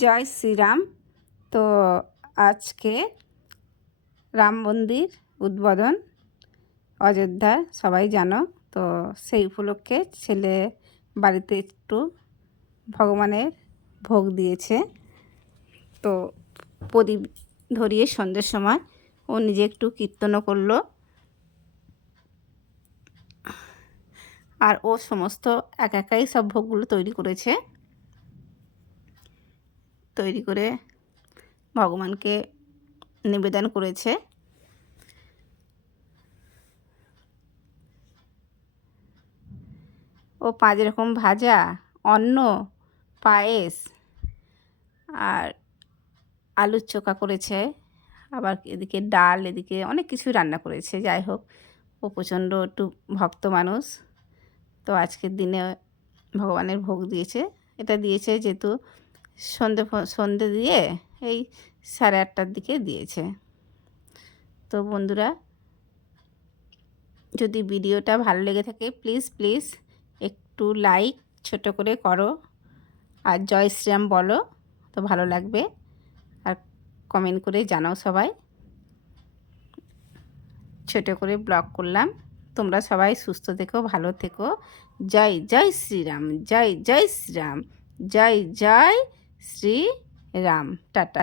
জয় শ্রীরাম। তো আজকে রাম মন্দির উদ্বোধন অযোধ্যার, সবাই জানো। তো সেই উপলক্ষে ছেলে বাড়িতে একটু ভগবানের ভোগ দিয়েছে। তো প্রদীপ ধরিয়ে সন্ধ্যের সময় ও নিজে একটু কীর্তনও করলো, আর ও সমস্ত একাই সব ভোগগুলো তৈরি করেছে। তৈরি করে ভগবানকে নিবেদন করেছে। ও 5 রকম ভাজা, অন্ন, পায়েস আর আলুর চোখা করেছে। আবার এদিকে ডাল, এদিকে অনেক কিছু রান্না করেছে। যাই হোক, ও প্রচণ্ড একটু ভক্ত মানুষ। তো আজকের দিনে ভগবানের ভোগ দিয়েছে। এটা দিয়েছে যেহেতু সন্ধে দিয়ে এই 8:30টার দিকে দিয়েছে। তো বন্ধুরা, যদি ভিডিওটা ভালো লেগে থাকে প্লিজ একটু লাইক ছোট করে করো, আর জয় শ্রীরাম বলো, তো ভালো লাগবে। আর কমেন্ট করে জানাও সবাই। ছোট করে ব্লগ করলাম। তোমরা সবাই সুস্থ থেকো, ভালো থেকো। জয় জয় শ্রীরাম, জয় জয় শ্রীরাম, জয় জয় শ্রীরাম। টাটা।